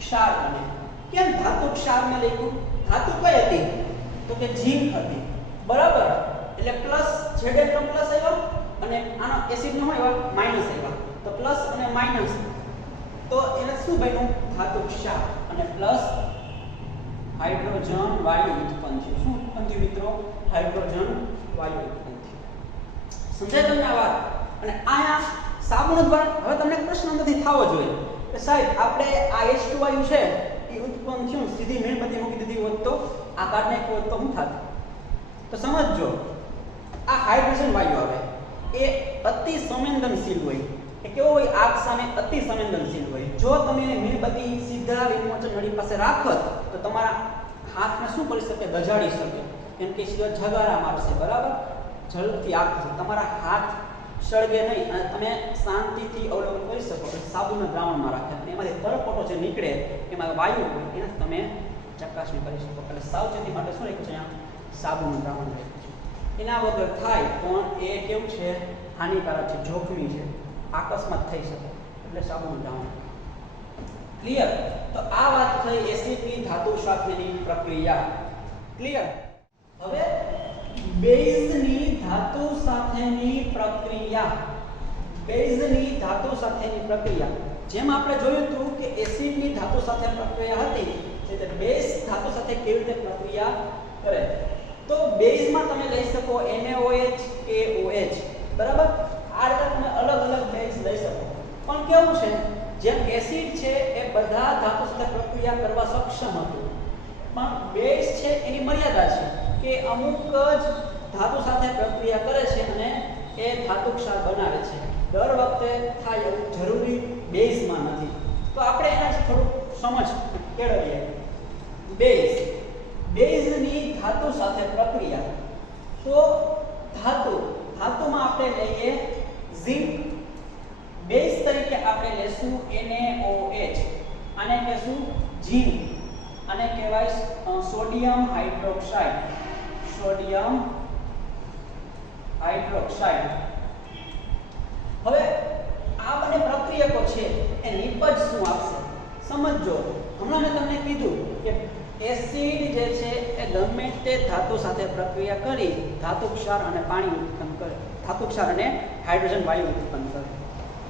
ક્ષાર બને. કેમ ધાતુ ક્ષાર મેં લખ્યું? ધાતુ કઈ હતી? તો કે ઝીંક હતી. બરાબર, એટલે પ્લસ Zn નો પ્લસ આવ્યો અને આનો એસિડ નો આવ્યો માઈનસ આવ્યો. તો પ્લસ અને માઈનસ તો એને શું બન્યું? ધાતુ ક્ષાર. અને પ્લસ હાઇડ્રોજન વાયુ ઉત્પન્ન થયું. શું ઉત્પન્ન થયું મિત્રો? હાઇડ્રોજન વાયુ ઉત્પન્ન થયું. સમજાય તમને આ વાત? અને આયા સાબુનો દ્વારા હવે તમને પ્રશ્ન નથી થવો જોઈએ કે સાહેબ આપણે આ H2 વાયુ છે એ ઉત્પન્ન થયું, સીધી મીણબત્તી મૂકી દીધી હોત તો, આ કાઢ નાખ્યો હોત તો શું થાત? તો સમજજો, આ હાઇડ્રોજન વાયુ આવે એ અતિ સંવેદનશીલ હોય. એ કેવો હોય? આગ સામે અતિ સંવેદનશીલ હોય. જો તમે મીણબત્તી સીધા વિમોચન નળી પાસે રાખત તો તમારા હાથને શું કરી શકે? દજાડી શકે. કેમ કે સીધો જગારા મારશે. બરાબર, જલ્દીથી આગ થશે. તમારા હાથ સળગે નહીં અને તમે શાંતિથી અવલોકન કરી શકો કે સાબુના દ્રાવણમાં રાખે અને એમાંથી પરપોટો જે નીકળે એમાં વાયુ હોય એને તમે ચકાસણી કરી શકો. એટલે સાવચેતી માટે શું રાખ્યું છે? અહીંયા સાબુનું દ્રાવણ રાખ્યું છે. એના વગર થાય પણ એ કેવું છે? હાનિકારક છે, જોખમી છે, અકસ્માત થઈ શકે. એટલે સાબુનું દ્રાવણ. ક્લિયર? તો આ વાત થઈ એસિડની ધાતુ સાથેની પ્રક્રિયા. ક્લિયર? હવે બેઝની ધાતુ સાથેની પ્રક્રિયા. બેઝની ધાતુ સાથેની પ્રક્રિયા. જેમ આપણે જોયું હતું કે એસિડની ધાતુ સાથે પ્રક્રિયા હતી, એટલે બેઝ ધાતુ સાથે કેવી રીતે પ્રક્રિયા કરે. તો બેઝમાં તમે લઈ શકો NaOH કે OH, બરાબર? આ રીતે તમે અલગ અલગ બેઝ લઈ શકો. પણ કેવું છે, જેમ એસિડ છે એ બધા ધાતુ સાથે પ્રક્રિયા કરવા સક્ષમ હતું, પણ બેઝ છે એની મર્યાદા છે કે અમુક જ ધાતુ સાથે પ્રક્રિયા કરે છે અને એ ધાતુ ક્ષાર બનાવે છે. દર વખતે થાય એવું જરૂરી બેઝમાં નથી. તો આપણે એના થોડું સમજ કેળવીએ. બેઝની ધાતુ સાથે પ્રક્રિયા. તો ધાતુમાં આપણે લઈએ ઝિંક. બેઝ તરીકે આપણે લેશું NaOH. આને કહેશું ઝિંક. આને કહેવાય સોડિયમ હાઇડ્રોક્સાઇડ. Sodium hydroxide. હવે આ બંને પ્રક્રિયકો છે એ નિપજ શું આપશે સમજો. હમણાં મેં તમને કીધું કે એસિડ જે છે એ ગમે તે ધાતુ સાથે પ્રક્રિયા કરી ધાતુ ક્ષાર અને પાણી ઉત્પન્ન કરે, ધાતુ ક્ષાર અને હાઇડ્રોજન વાયુ ઉત્પન્ન કરે.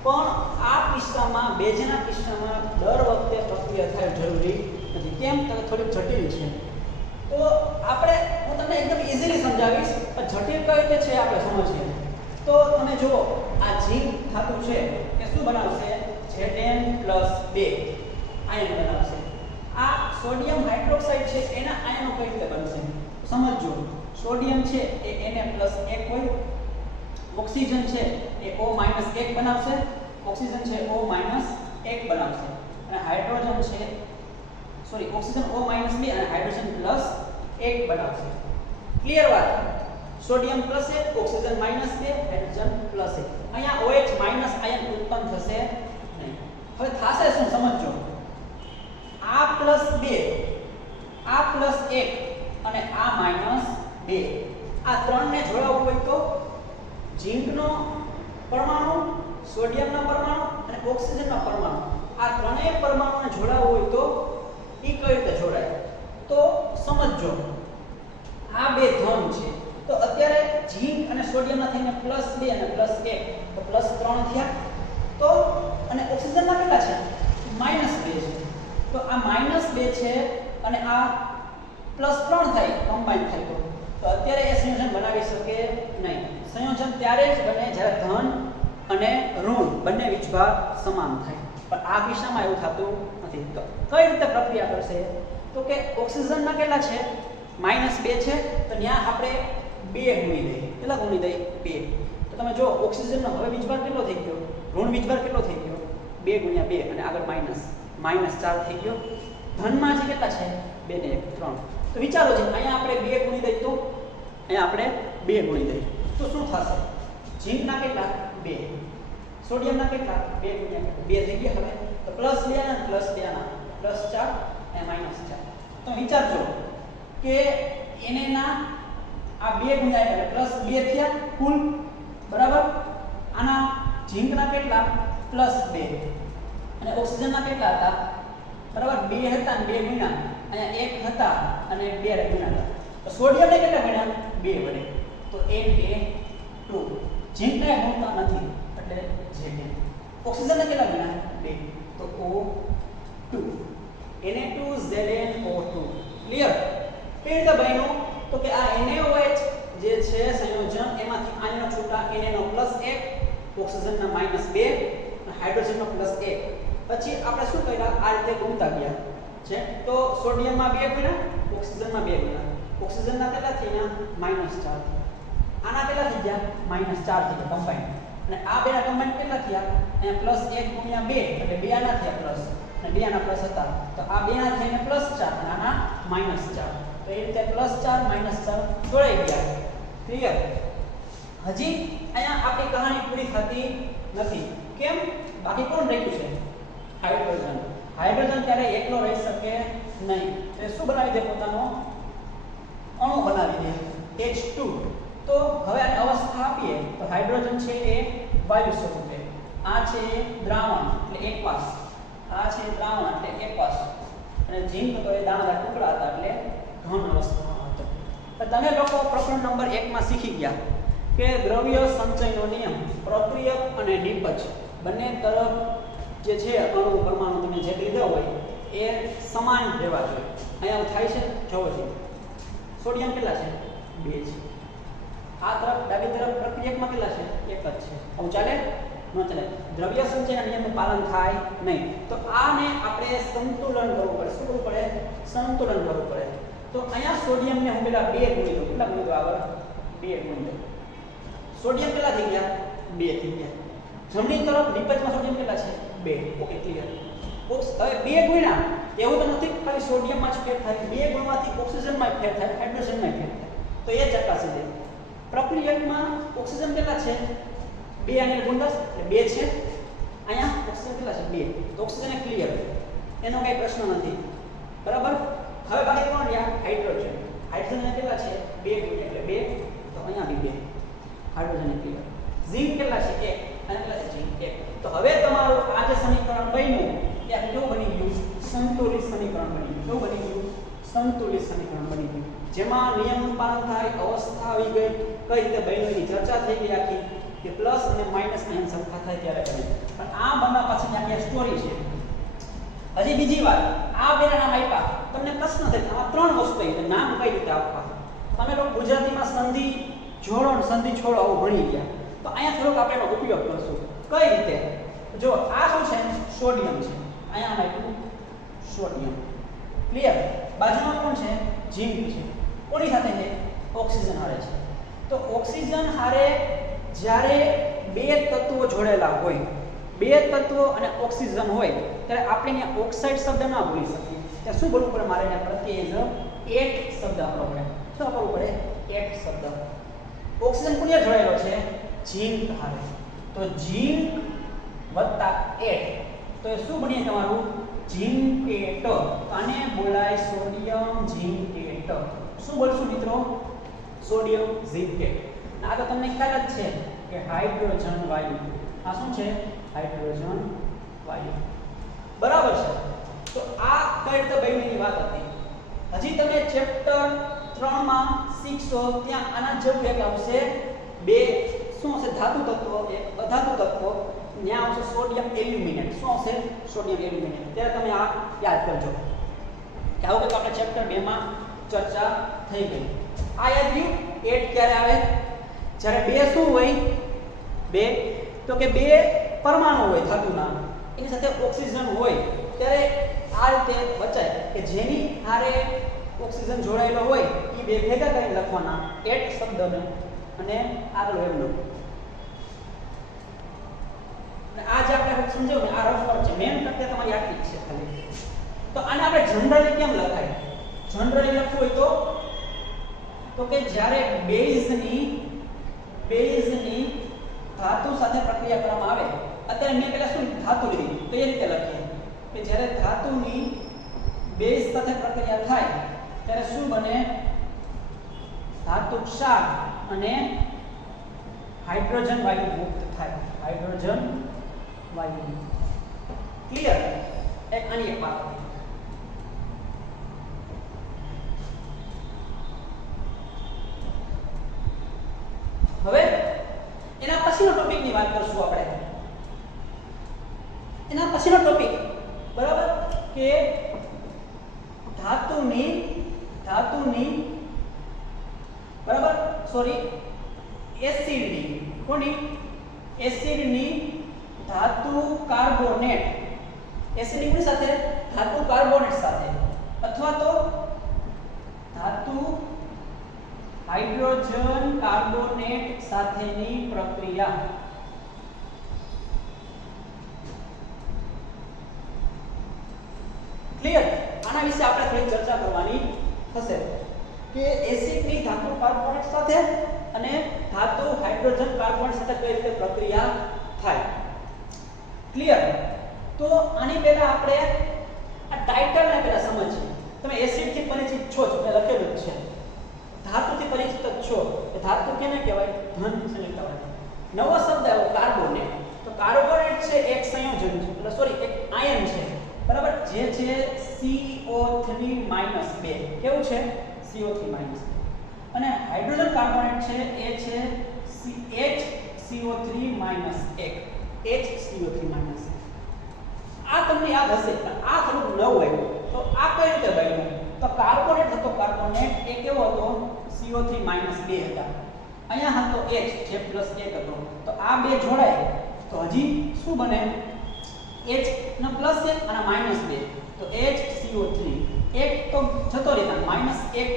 પણ આ કિસ્સામાં બેઝના કિસ્સામાં દર વખતે પ્રક્રિયા થાય જરૂરી નથી. કેમ? તો થોડીક જટિલ છે. તો આપણે હું તમને એકદમ ઇઝીલી સમજાવીશ, પણ જટિલ કઈ રીતે છે આપણે સમજીએ. તો તમે જુઓ, આ ઝિંક ધાતુ છે એ શું બનાવશે? Zn+2 આયન બનાવશે. આ સોડિયમ હાઇડ્રોક્સાઇડ છે એના આયનો કઈ રીતે બનશે સમજો. સોડિયમ છે એ Na+1 હોય, ઓક્સિજન છે એ O-1 બનાવશે, ઓક્સિજન છે O-1 બનાવશે, અને હાઇડ્રોજન છે ઓક્સિજન O-2 અને હાઇડ્રોજન +1 બનાવશે. ક્લિયર વાત? Sodium +1, oxygen -2, hydrogen +1. અહીંયા OH- આયન ઉત્પન્ન થશે નહીં. હવે થાશે શું સમજો. આ +2, આ +1 અને આ -2, આ ત્રણને જોડાવવું હોય તો ઝિંકનો પરમાણુ, સોડિયમનો પરમાણુ અને ઓક્સિજનનો પરમાણુ, આ ત્રણેય પરમાણુને જોડાવવું હોય તો ઈ કઈ રીતે જોડાય? તો સમજો, આ બે ધન છે. તો અત્યારે ઝિંક અને સોડિયમના થઈને +2 અને +1, તો +3 થયા. તો અને ઓક્સિજનના કેટલા છે? -2 છે. તો આ -2 છે અને આ +3 થાય, કમ્બાઈન થાય. તો અત્યારે એ સંયોજન બનાવી શકે નહીં. સંયોજન ત્યારે જ બને જ્યારે ધન અને ઋણ બંને વીજભાર સમાન થાય. પણ આ કિસ્સામાં એવું થતું નથી. તો કઈ રીતે પ્રક્રિયા કરશે? તો કે ઓક્સિજનના કેટલા છે? -2 છે. તો ત્યાં આપણે 2 ગુણી દઈએ. કેટલા ગુણી દઈએ? 2. તો તમે જો ઓક્સિજનનો હવે વીજભાર કેટલો થઈ ગયો? ઋણ વીજભાર કેટલો થઈ ગયો? 2 × 2 અને આગળ -4 થઈ ગયો. ધનમાં છે કેટલા છે? 2 ને 1 3. તો વિચારો છે, અહીંયા આપણે 2 ગુણી દઈએ તો અહીંયા આપણે 2 ગુણી દઈએ તો શું થશે? ઝિંકના કેટલા? 2. સોડિયમના કેટલા? 2 × 2 થઈ ગયા. હવે તો +2 ના +2 ના +4 અને -4. તો વિચારજો કે Na આ 2 ગુણ્યા એટલે +2 થયા કુલ, બરાબર? આના ઝિંકના કેટલા? +2 અને ઓક્સિજનના કેટલા હતા? બરાબર 2 હતા અને 2 ગુણ્યા, અહીંયા 1 હતા અને 2 ગુણ્યા. તો સોડિયમને કેટલા ગુણ્યા? 2 વડે. તો Na2. ઝિંકને ગુણતા નથી એટલે Zn. ઓક્સિજનને કેટલા ગુણ્યા? 2. તો O2. Na2ZnO2. ક્લિયર? કઈ રીતે બન્યું? તો કે આ NaOH જે છે સંયોજન, એમાંથી આયનો છૂટા, Na નો +1, ઓક્સિજનના -2 અને હાઇડ્રોજનનો +1. પછી આપણે શું કર્યા? આ રીતે ગુણતા ગયા છે. તો સોડિયમમાં 2 ગુણ્યા, ઓક્સિજનમાં 2 ગુણ્યા. ઓક્સિજનના કેટલા થયા? -4. આના કેટલા થઈ ગયા? -4 થઈ ગયા કમ્બાઈન. અને આ બેના કમ્બાઈન કેટલા થયા? અહીંયા +1 × 2 એટલે 2 આના થયા પ્લસ અને 2 આના પ્લસ હતા. તો આ બેના થઈને +4 અને આના -4. તો એ રીતે +4 -4 જોડાઈ ગયા. ક્લિયર? હજી અહીંયા આપણી કહાની પૂરી થતી નથી. કેમ? બાકી કોણ રહ્યું છે? હાઇડ્રોજન. હાઇડ્રોજન ત્યારે એકલો રહી શકે નહીં. એ શું બનાવી દે? પોતાનો અણુ બનાવી દે, H2. તો હવે આને અવસ્થા આપીએ તો હાઇડ્રોજન છે એ વાયુ સ્વરૂપે, આ છે દ્રાવણ એટલે એકવાસ, આ છે દ્રાવણ એટલે એકસ અને ઝીંક તો એ દાણાદાર ટુકડા હતા એટલે ઘન અવસ્થામાં હતો. તો તમે લોકો પ્રકરણ નંબર 1 માં શીખી ગયા કે દ્રવ્ય સંચયનો નિયમ પ્રક્રિયક અને નિપજ બંને તરફ જે છે અણુ પરમાણુ તમે જે લીધા હોય એ સમાન રહેવા જોઈએ. અહીંયા થાય છે જોવો છે સોડિયમ કેટલા છે 2 છે. આ તરફ ડાબી તરફ પ્રક્રિયકમાં કેટલા છે 1 જ છે. આવું ચાલે ન ચાલે. દ્રવ્ય સંચયના નિયમનું પાલન થાય નહીં. તો આને આપણે સંતુલન કરવું પડે. શું કરવું પડે? સંતુલન કરવું પડે. તો અહીંયા સોડિયમને હું પેલા 2 ગુણી દઉં. કેટલા ગુણી દઉં? આગળ 2 ગુણી દઉં. સોડિયમ કેટલા થઈ ગયા? 2 થઈ ગયા. જમણી તરફ નિપજમાં સોડિયમ કેટલા છે? 2. Okay clear. હવે 2 ગુણ્યા એવું તો નથી ખાલી સોડિયમમાં જ ફેર થાય. 2 ગુણવાથી ઓક્સિજનમાં ફેર થાય, હાઇડ્રોજનમાં ફેર થાય. તો એ ચકાસી દે. પ્રક્રિયકમાં ઓક્સિજન કેટલા છે? 2 અને ગુણ 10 એટલે 2 છે. અહીંયા ઓક્સિજન કેટલા છે? 2. તો ઓક્સિજન એ ક્લિયર. એનો કઈ પ્રશ્ન નથી. બરાબર? હવે બાકી કોણ રહ્યા? હાઇડ્રોજન. હાઇડ્રોજન કેટલા છે? 2 ગુણ્યા એટલે 2. તો અહીંયા બી 2. હાઇડ્રોજન એ ક્લિયર. ઝિંક કેટલા છે? 1. અને કેટલા છે? ઝિંક 1. તો હવે તમારું આ જે સમીકરણ બન્યું એ કેવું બની ગયું? સંતુલિત સમીકરણ બની ગયું. કેવું બની ગયું? સંતુલિત સમીકરણ બની ગયું. જેમાં નિયમનું પાલન થાય, અવસ્થા આવી ગઈ, કઈ રીતે બન્યું એની ચર્ચા થઈ ગઈ આખી કે પ્લસ અને માઈનસ આયન સરખા થાય ત્યારે બને. પણ આ બનવા પાછળની આખી સ્ટોરી છે. હજી બીજી વાત, આ બેના નામ આપ્યા તમને પ્રશ્ન થાય આમાં 3 વસ્તુ છે નામ કઈ રીતે આપવા. તમે લોકો ગુજરાતીમાં સંધિ જોડો અને સંધિ છોડો આવું ભણી ગયા. તો અહીંયા થોડોક આપણે એનો ઉપયોગ કરશું. કઈ રીતે? જો આ શું છે? સોડિયમ છે. અહીંયા આપ્યું સોડિયમ. ક્લિયર? બાજુમાં કોણ છે? ઝિંક છે. કોની સાથે છે? ઓક્સિજન હારે છે. તો ઓક્સિજન હારે જ્યારે 2 તત્વો જોડેલા હોય, 2 તત્વો અને ઓક્સિજન હોય ત્યારે આપણે અહીંયા ઓક્સાઇડ શબ્દ ના ભૂલી શકીએ. ત્યાં શું બોલવું પડે? મારે અહીંયા પ્રત્યય એટ શબ્દ આપવો પડે. શું આપવું પડે? એટ શબ્દ. ઓક્સિજન કોને જોડાયેલો છે? ઝિંક હારે. તો ઝિંક વત્તા એટ તો એ શું બની તમારું? ઝિંકેટ. આને બોલાય સોડિયમ ઝિંકેટ. શું બોલશું મિત્રો? Sodium zincate. આ તો તમને ખ્યાલ જ છે કે હાઇડ્રોજન વાયુ. આ શું છે? હાઇડ્રોજન વાયુ. બરાબર છે. તો આ કઈ રીતે બન્યુંની વાત હતી. હજી તમે ચેપ્ટર 3 માં શીખશો ત્યાં આના જેવું એક આવશે. 2 શું હશે? ધાતુ તત્વો, એક અધાતુ તત્વો. ત્યાં આવશે સોડિયમ એલ્યુમિનેટ. શું આવશે? Sodium aluminate. ત્યારે તમે આ યાદ કરજો કે આવું કંઈક આપણે ચેપ્ટર 2 માં ચર્ચા થઈ ગઈ. આ યાદ રહ્યું? એટ ક્યારે આવે? જ્યારે 2 શું હોય? 2 તો કે 2 પરમાણુ હોય ધાતુના, એની સાથે ઓક્સિજન હોય ત્યારે આ રીતે બચાય કે જેની હારે ઓક્સિજન જોડાયેલો હોય એ 2 ભેગા કરીને લખવાના એટ શબ્દને અને આગળ એમનો. આ જે આપણે સમજાવ્યું ને આ રફ વર્ક છે. મેન પ્રક્રિયા તમારી આટલી જ છે ખાલી. તો આને આપણે જનરલી કેમ લખાય? જનરલી લખવું હોય તો કે જ્યારે બેઝની ધાતુ સાથે પ્રક્રિયા કરવામાં આવે. અત્યારે મેં પહેલા શું ધાતુ લીધી તો એ રીતે લખીએ કે જ્યારે ધાતુની બેઝ સાથે પ્રક્રિયા થાય ત્યારે શું બને? ધાતુ ક્ષાર અને હાઇડ્રોજન વાયુ મુક્ત થાય. હાઇડ્રોજન વાયુ. ક્લિયર? એક આની એક વાત. હવે એના પછીનો ટોપિકની વાત કરશું આપણે. એના પછીનો ટોપિક બરાબર કે ધાતુની બરાબર એસિડની કોની? એસિડની ધાતુ કાર્બોનેટ. એસિડ કોની સાથે? ધાતુ કાર્બોનેટ સાથે અથવા તો ધાતુ હાઇડ્રોજન કાર્બોનેટ સાથેની પ્રક્રિયા. ક્લિયર? આના વિશે આપણે થોડી ચર્ચા કરવાની થશે કે એસિડની ધાતુ કાર્બોનેટ સાથે અને ધાતુ હાઇડ્રોજન કાર્બોનેટ સાથે કઈ રીતે પ્રક્રિયા થાય. ક્લિયર? તો આની પહેલા આપણે આ ટાઇટલને પહેલા સમજીએ. તમે એસિડ થી પરિચિત છો જ, મેં લખેલું જ છે. ધાતુથી પરિચિત જ છો. એ ધાતુ કેને કહેવાય? ધન સંયુક્ત કહેવાય. નવો શબ્દ આવ્યો કાર્બોનેટ. તો કાર્બોનેટ છે એક સંયોજન છે, એટલે સોરી એક આયન છે. બરાબર, જે છે CO3 - 2 કેવું છે CO3 - 2 અને હાઇડ્રોજન કાર્બોનેટ છે એ છે HCO3 - 1 HCO3 - 1 આ તમને યાદ હશે પણ આ થોડું નવું આવ્યું તો આ કઈ રીતે બન્યું તો કાર્બોનેટ હતો કાર્બોનેટ એ કેવો હતો CO3 - 2 હતા અહીંયા હતો H જે +1 હતો તો આ બે જોડાય તો હજી શું બને H નો +1 અને -2 તો HCO3 એક તો જતો રહેતા -1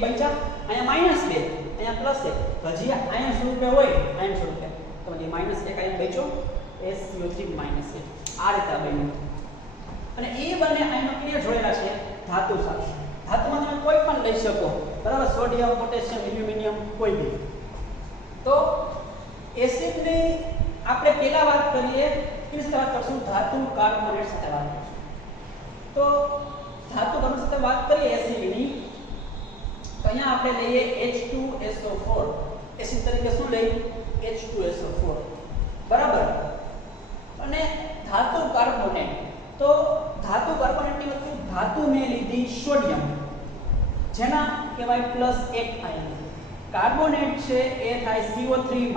બચ્યા અહીંયા -2 અહીંયા +1 તો હજી અહીંયા સ્વરૂપે હોય અહીંયા સ્વરૂપે તો જે -1 અહીંયા બચ્યો HCO3 - 1 આ રીતે બન્યું અને એ બંને આયનો ક્યાં જોડેલા છે ધાતુ સાથે ધાતુમાં તમે કોઈ પણ લઈ શકો બરાબર સોડિયમ પોટેશિયમ એલ્યુમિનિયમ કોઈ બી તો એસિડની આપણે પહેલા વાત કરીએ કેવી રીતે વાત કરશું ધાતુ કાર્બોનેટ સાથે વાત કરીશું તો ધાતુ કાર્બોનેટ સાથે વાત કરીએ એસિડની તો અહીંયા આપણે લઈએ H2SO4 એસિડ તરીકે શું લઈએ H2SO4 બરાબર અને ધાતુ કાર્બોનેટ તો ધાતુ કાર્બોનેટની વસ્તુ ધાતુને લીધી સોડિયમ જેના કહેવાય +1 આયન કાર્બોનેટ છે એ થાય CO3 - 2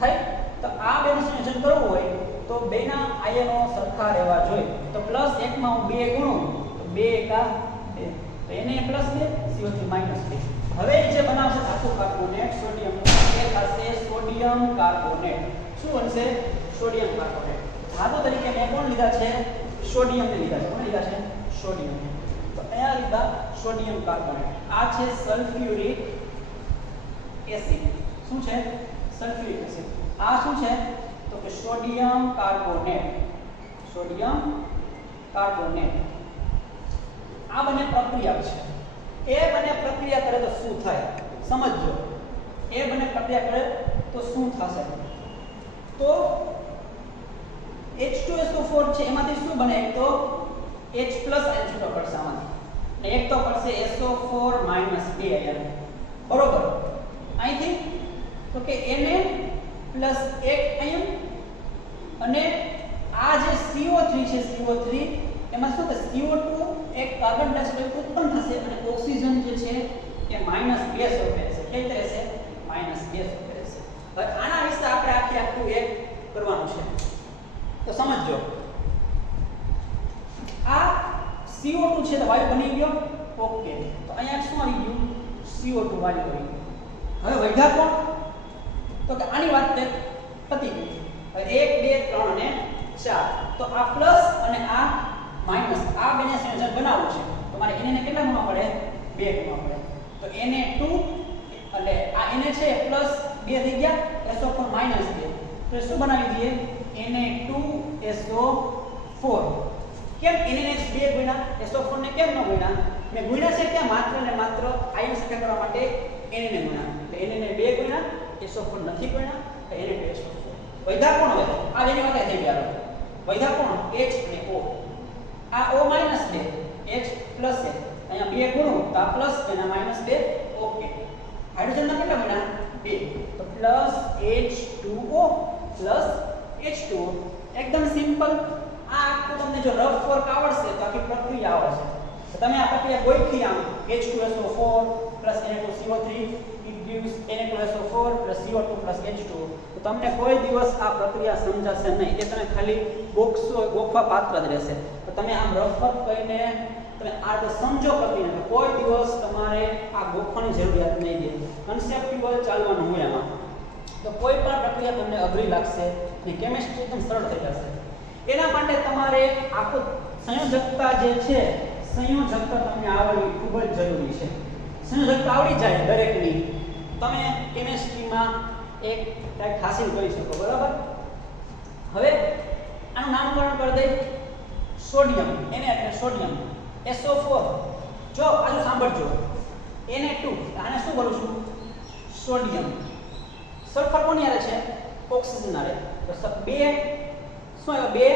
થાય તો આ બેનું સંયોજન કરવું હોય તો બેના આયનો સરખા રહેવા જોઈએ તો +1 માં હું 2 ગુણું તો 2 એકા 2 તો એને +2 CO3 - 2 હવે જે બનાવશે ધાતુ કાર્બોનેટ સોડિયમ એ થશે સોડિયમ કાર્બોનેટ શું બનશે સોડિયમ કાર્બોનેટ ધાતુ તરીકે મેં કોણ લીધા છે સોડિયમને લીધા છે કોણ લીધા છે સોડિયમ તો અહીંયા લીધા સોડિયમ કાર્બોનેટ આ છે સલ્ફ્યુરિક એસિડ શું છે સલ્ફ્યુરિક એસિડ આ શું છે તો કે સોડિયમ કાર્બોનેટ આ બંને પ્રક્રિયા છે એ બંને પ્રક્રિયા કરે તો શું થાય સમજજો એ બંને પ્રક્રિયા કરે તો શું થશે તો H2SO4 છે એમાંથી શું બને એક તો H+ આયન છૂટો પડશે આમાંથી અને એક તો પડશે SO4 - 2 આયન બરોબર અહીંથી તો કે Na + 1 આયન અને આ જે CO3 છે CO3 એમાં શું થશે CO2 એક કાર્બન ડાયોક્સાઇડ ઉત્પન્ન થશે અને ઓક્સિજન જે છે એ -2 સ્વરૂપે રહેશે કઈ રીતે રહેશે -2 સ્વરૂપે રહેશે હવે આના વિશે આપણે આખું એક કરવાનું છે તો સમજો આ CO2 છે તો વાયુ બની ગયો ઓકે તો અહીંયા શું આવી ગયું CO2 વાયુ બની ગયું હવે વૈધા કોણ તો કે આની વાત તે પતી ગઈ હવે 1 2 3 અને 4 તો આ પ્લસ અને આ માઈનસ આ બેને સંયોજન બનાવવું છે તો મારે એને કેટલા ગુણવા પડે 2 ગુણવા પડે તો Na2 એટલે આ Na છે પ્લસ 2 થઈ ગયા SO4 -2 તો શું બનાવી દઈએ Na2SO4 કેમ Na ને 2 ગુણ્યા SO4 ને કેમ ન ગુણ્યા મેં ગુણ્યા છે કે માત્ર ને માત્ર આયન સંખ્યા કરવા માટે Na ને ગુણ્યા એટલે Na ને 2 ગુણ્યા SO4 નથી ગુણ્યા તો Na2SO4 વૈધા કોણ હવે આ જેની વાત થઈ ગયા વૈધા કોણ H અને O આ O - 2 H પ્લસ છે અહીંયા 2 ગુણો તો આ પ્લસ અને -2 ઓકે હાઇડ્રોજન ના કેટલા ગુણ્યા 2 તો પ્લસ H2O પ્લસ H2O એકદમ સિમ્પલ આ આખું તમને જો રફ વર્ક આવડશે તો આખી પ્રક્રિયા આવડશે તો તમે આ પ્રક્રિયા ગોઈથી આમ H2SO4 Na2CO3 it gives Na2SO4 CO2 H2O તો તમને કોઈ દિવસ આ પ્રક્રિયા સમજાશે નહીં એ તમે ખાલી ગોખવા પાત્ર જ રહેશે તો તમે આમ રફ વર્ક કરીને તમે આ તો સમજો પ્રક્રિયા કોઈ દિવસ તમારે આ ગોખવાની જરૂરિયાત નહીં રહે કન્સેપ્ચ્યુઅલ ચાલવાનું હોય એમાં તો કોઈ પણ પ્રક્રિયા તમને અઘરી લાગશે ને કેમિસ્ટ્રી એકદમ સરળ થઈ જશે એના માટે તમારે આખો સંયોજકતા જે છે સંયોજકતા તમને આવડવી ખૂબ જ જરૂરી છે સંયોજકતા આવડી જાય દરેકની તમે કેમિસ્ટ્રીમાં એક કંઈક હાસિલ કરી શકો બરાબર હવે આનું નામકરણ કરી દઈ સોડિયમ એને એટલે સોડિયમ SO4 જો આજુ સાંભળજો Na2 આને શું બોલું છું સોડિયમ સલ્ફર કોની આરે છે ઓક્સિજન આરે તો બે શું આવ્યો બે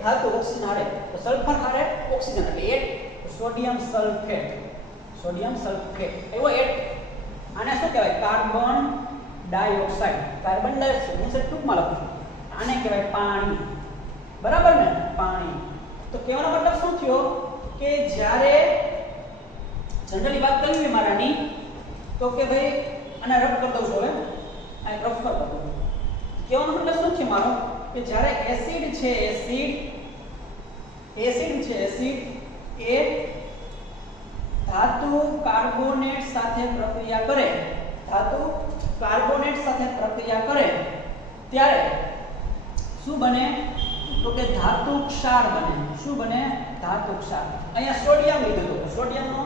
ધાતુ ઓક્સિજન આરે તો સલ્ફર આરે ઓક્સિજન એટલે એક સોડિયમ સલ્ફેટ એવો એક આને શું કહેવાય કાર્બન ડાયોક્સાઇડ હું ટૂંકમાં લખું છું આને કહેવાય પાણી બરાબર ને પાણી તો કહેવાનો મતલબ શું થયો કે જ્યારે જનરલી વાત કરવી હોય મારાની તો કે ભાઈ આને રફ કરી દઉં છું હવે આ રફ કરી દઉં. કહેવાનો મતલબ શું છે મારો કે જ્યારે એસિડ છે એસિડ એ ધાતુ કાર્બોનેટ સાથે પ્રક્રિયા કરે ત્યારે શું બને તો કે ધાતુ ક્ષાર બને. શું બને? ધાતુ ક્ષાર. અહીંયા સોડિયમ લીધું હતું. સોડિયમનો